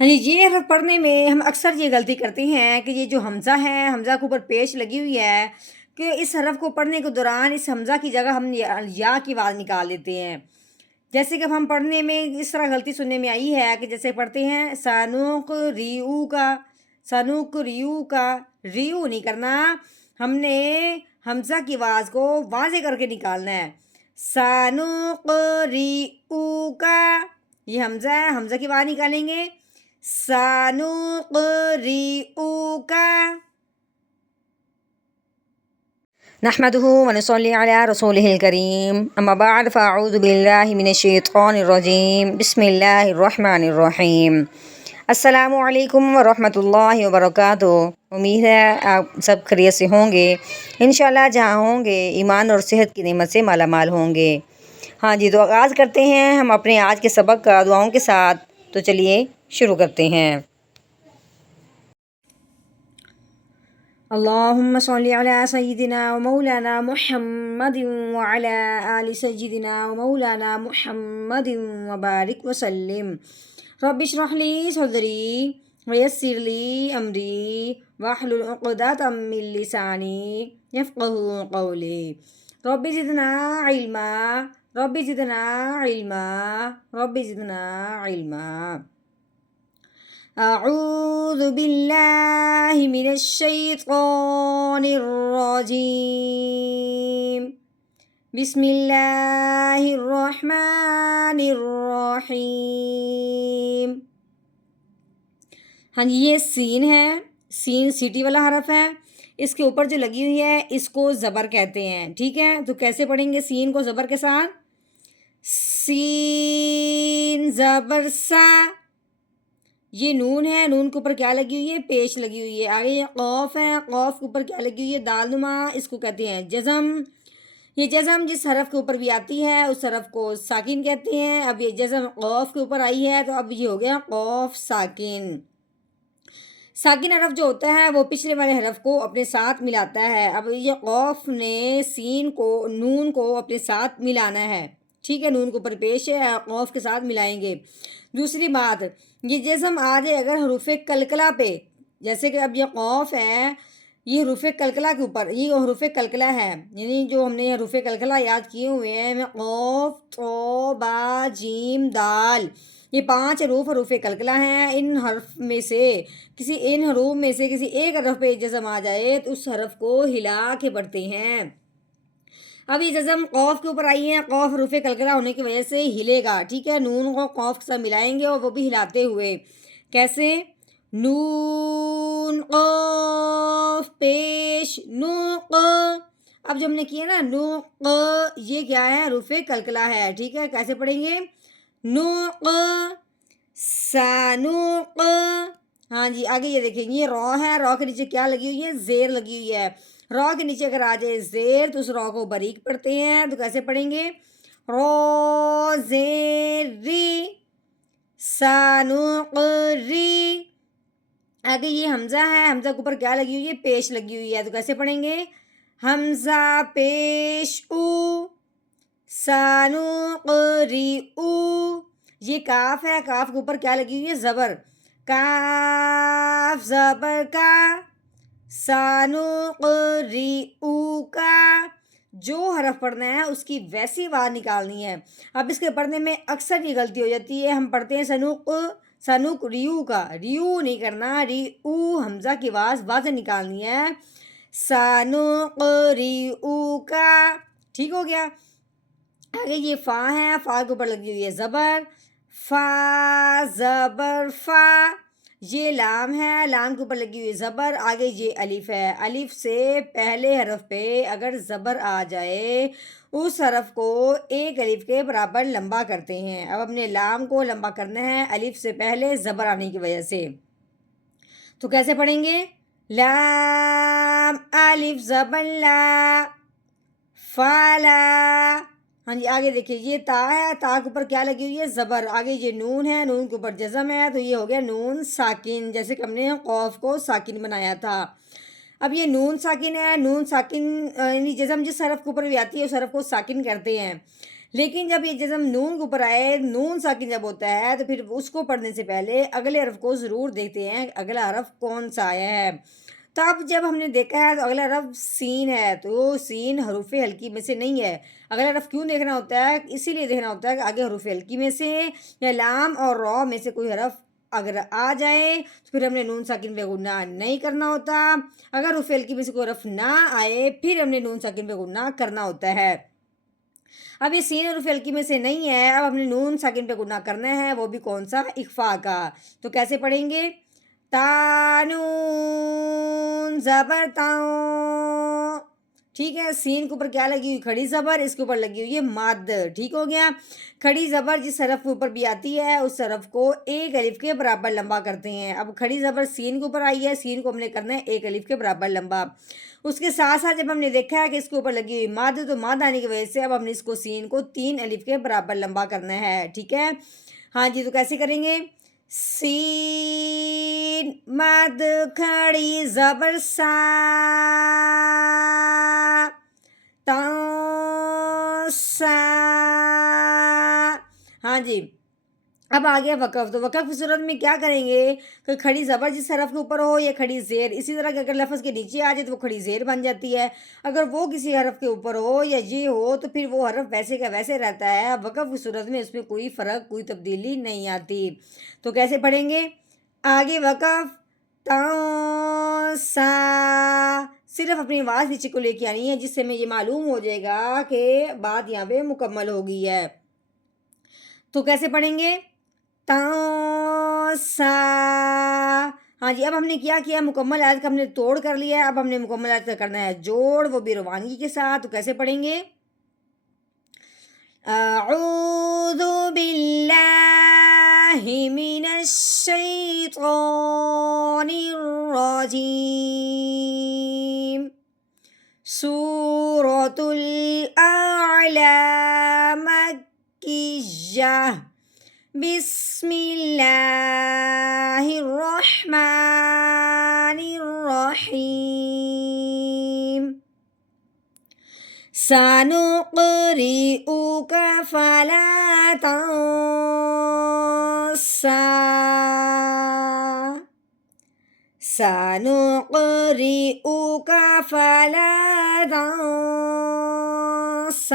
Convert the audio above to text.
ہاں جی، یہ حرف پڑھنے میں ہم اکثر یہ غلطی کرتے ہیں کہ یہ جو حمزہ ہے، حمزہ کے اوپر پیش لگی ہوئی ہے کہ اس حرف کو پڑھنے کے دوران اس حمزہ کی جگہ ہم یا کی آواز نکال لیتے ہیں۔ جیسے کہ اب ہم پڑھنے میں اس طرح غلطی سننے میں آئی ہے کہ جیسے پڑھتے ہیں سانوق ریو کا، سانوق ریو کا، ریو نہیں کرنا، ہم نے حمزہ کی آواز کو واضح کر کے نکالنا ہے۔ سانوق ریو کا، یہ حمزہ ہے، حمزہ کی آواز نکالیں گے سنقرئک نحمده ونصلي على رسوله الكريم اما بعد فاعوذ بالله من الشیطان الرجیم بسم اللہ الرحمن الرحیم۔ السلام علیکم ورحمۃ اللہ وبرکاتہ۔ امید ہے آپ سب خیریت سے ہوں گے، انشاءاللہ جہاں ہوں گے ایمان اور صحت کی نعمت سے مالا مال ہوں گے۔ ہاں جی، تو آغاز کرتے ہیں ہم اپنے آج کے سبق کا دعاؤں کے ساتھ۔ تو چلیے شروع کرتے ہیں۔ اللہم صلی علی سیدنا و مولانا محمد وعلی آل سیدنا و مولانا محمد وبارک وسلم۔ رب اشرح لی صدری ویسر لی امری واحلل عقدۃ من لسانی یفقہوا قولی۔ رب زدنا علما، رب زدنا علما، رب زدنا علما۔ اعوذ باللہ من الشیطان الرجیم بسم اللہ الرحمن الرحیم۔ ہاں جی، یہ سین ہے، سین سیٹی والا حرف ہے، اس کے اوپر جو لگی ہوئی ہے اس کو زبر کہتے ہیں، ٹھیک ہے؟ تو کیسے پڑھیں گے سین کو زبر کے ساتھ؟ سین زبر سا، یہ نون ہے، نون کے اوپر کیا لگی ہوئی ہے؟ پیش لگی ہوئی ہے۔ آگے یہ قوف ہے، قوف کے اوپر کیا لگی ہوئی ہے؟ دال نما، اس کو کہتے ہیں جزم۔ یہ جزم جس حرف کے اوپر بھی آتی ہے اس حرف کو ساکن کہتے ہیں۔ اب یہ جزم قوف کے اوپر آئی ہے تو اب یہ ہو گیا قوف ساکن۔ ساکن حرف جو ہوتا ہے وہ پچھلے والے حرف کو اپنے ساتھ ملاتا ہے۔ اب یہ قوف نے سین کو، نون کو اپنے ساتھ ملانا ہے، ٹھیک ہے؟ نون کے اوپر پیش ہے، قوف کے ساتھ ملائیں گے۔ دوسری بات، یہ جزم آ جائے اگر حروف کلکلہ پہ، جیسے کہ اب یہ قوف ہے، یہ حروف کلکلہ کے اوپر، یہ حروف کلکلہ ہے، یعنی جو ہم نے حروف کلکلہ یاد کیے ہوئے ہیں، قوف، تو، با، جیم، دال، یہ 5 حروف کلکلہ ہیں۔ ان حرف میں سے کسی ایک حرف پہ جزم آ جائے تو اس حرف کو ہلا کے پڑھتے ہیں۔ اب یہ جزم قوف کے اوپر آئی ہے، قوف حروف کلکلہ ہونے کی وجہ سے ہلے گا، ٹھیک ہے؟ نون کو قوف کے ساتھ ملائیں گے اور وہ بھی ہلاتے ہوئے۔ کیسے؟ نون قوف پیش نو ق۔ اب جو ہم نے کیا نا نو ق، یہ کیا ہے؟ حروف کلکلہ ہے، ٹھیک ہے؟ کیسے پڑھیں گے؟ نو ق سانو ق۔ ہاں جی، آگے یہ دیکھیں، یہ رو ہے، رو کے نیچے کیا لگی ہوئی ہے؟ زیر لگی ہوئی ہے۔ رو کے نیچے اگر آ جائے زیر تو اس رو کو باریک پڑھتے ہیں، تو کیسے پڑھیں گے؟ رو زیر ری سانقری۔ آگے یہ حمزہ ہے، حمزہ کے اوپر کیا لگی ہوئی ہے؟ پیش لگی ہوئی ہے، تو کیسے پڑھیں گے؟ حمزہ پیش او سانقری او۔ یہ کاف ہے، کاف کے اوپر کیا لگی ہوئی ہے؟ زبر، کاف زبر کا، سانقرئک کا۔ جو حرف پڑھنا ہے اس کی ویسی آواز نکالنی ہے۔ اب اس کے پڑھنے میں اکثر یہ غلطی ہو جاتی ہے، ہم پڑھتے ہیں سنوق ریو کا، ریو نہیں کرنا، ریو حمزہ کی آواز واضح نکالنی ہے، سنوقرئک کا، ٹھیک ہو گیا؟ آگے یہ فا ہے، فا کے اوپر لگی ہوئی ہے زبر، فا زبر فا۔ یہ لام ہے، لام کے اوپر لگی ہوئی زبر۔ آگے یہ الف ہے، الف سے پہلے حرف پہ اگر زبر آ جائے اس حرف کو ایک الف کے برابر لمبا کرتے ہیں۔ اب اپنے لام کو لمبا کرنا ہے الف سے پہلے زبر آنے کی وجہ سے، تو کیسے پڑھیں گے؟ لام الف زبر لا فالا۔ ہاں جی، آگے دیکھیے یہ تا ہے، تا کے اوپر کیا لگی ہوئی ہے؟ زبر۔ آگے یہ نون ہے، نون کے اوپر جزم ہے، تو یہ ہو گیا نون ساکن، جیسے کہ ہم نے قوف کو ساکن بنایا تھا۔ اب یہ نون ساکن ہے، نون ساکن یعنی جزم جس حرف کے اوپر بھی آتی ہے اس حرف کو ساکن کرتے ہیں۔ لیکن جب یہ جزم نون کے اوپر آئے، نون ساکن جب ہوتا ہے تو پھر اس کو پڑھنے سے پہلے اگلے حرف کو ضرور دیکھتے ہیں اگلا حرف کون سا آیا ہے۔ تو اب جب ہم نے دیکھا ہے تو اگلا حرف سین ہے، تو سین حروف ہلکی میں سے نہیں ہے۔ اگلا حرف کیوں دیکھنا ہوتا ہے؟ اسی لیے دیکھنا ہوتا ہے کہ آگے حروف ہلکی میں سے یا لام اور را میں سے کوئی حرف اگر آ جائے تو پھر ہم نے نون ساکن پہ غنہ نہیں کرنا ہوتا، اگر حروف ہلکی میں سے کوئی حرف نہ آئے پھر ہم نے نون ساکن پہ غنہ کرنا ہوتا ہے۔ اب یہ سین حروف ہلکی میں سے نہیں ہے، اب ہم نے نون ساکن پہ غنہ کرنا ہے، وہ بھی کون سا؟ اخفا کا۔ تو کیسے پڑھیں گے؟ تانون زبر تاؤ، ٹھیک ہے۔ سین کے اوپر کیا لگی ہوئی؟ کھڑی زبر، اس کے اوپر لگی ہوئی ہے مد، ٹھیک ہو گیا۔ کھڑی زبر جس حرف کے اوپر بھی آتی ہے اس حرف کو ایک الف کے برابر لمبا کرتے ہیں۔ اب کھڑی زبر سین کے اوپر آئی ہے، سین کو ہم نے کرنا ہے ایک الف کے برابر لمبا۔ اس کے ساتھ ساتھ جب ہم نے دیکھا ہے کہ اس کے اوپر لگی ہوئی مد، تو مد آنے کی وجہ سے اب ہم نے اس کو سین کو 3 الف کے برابر لمبا کرنا ہے، ٹھیک ہے۔ ہاں جی، تو کیسے کریں گے؟ سین مد کھڑی زبر سا، تا سا۔ ہاں جی، اب آ گیا وقف۔ تو وقف کی صورت میں کیا کریں گے کہ کھڑی زبر جس حرف کے اوپر ہو یا کھڑی زیر، اسی طرح کہ اگر لفظ کے نیچے آ جائے تو وہ کھڑی زیر بن جاتی ہے، اگر وہ کسی حرف کے اوپر ہو یا یہ ہو تو پھر وہ حرف ویسے کا ویسے رہتا ہے۔ وقف کی صورت میں اس میں کوئی فرق، کوئی تبدیلی نہیں آتی۔ تو کیسے پڑھیں گے؟ آگے وقف تا سا، صرف اپنی آواز نیچے کو لے کے آنی ہے، جس سے ہمیں یہ معلوم ہو جائے گا کہ بات یہاں پہ مکمل ہو گئی ہے۔ تو کیسے پڑھیں گے؟ تا سا۔ ہاں جی، اب ہم نے کیا کیا؟ مکمل آیت کا ہم نے توڑ کر لیا ہے، اب ہم نے مکمل آیت کا کرنا ہے جوڑ، وہ بھی روانگی کے ساتھ۔ تو کیسے پڑھیں گے؟ اعوذ باللہ من الشیطان الرجیم، سورۃ الاعلی مکیہ، بسم اللہ الرحمن الرحیم، سنقرئک فلا تنسى، سنقرئک فلا تنسى،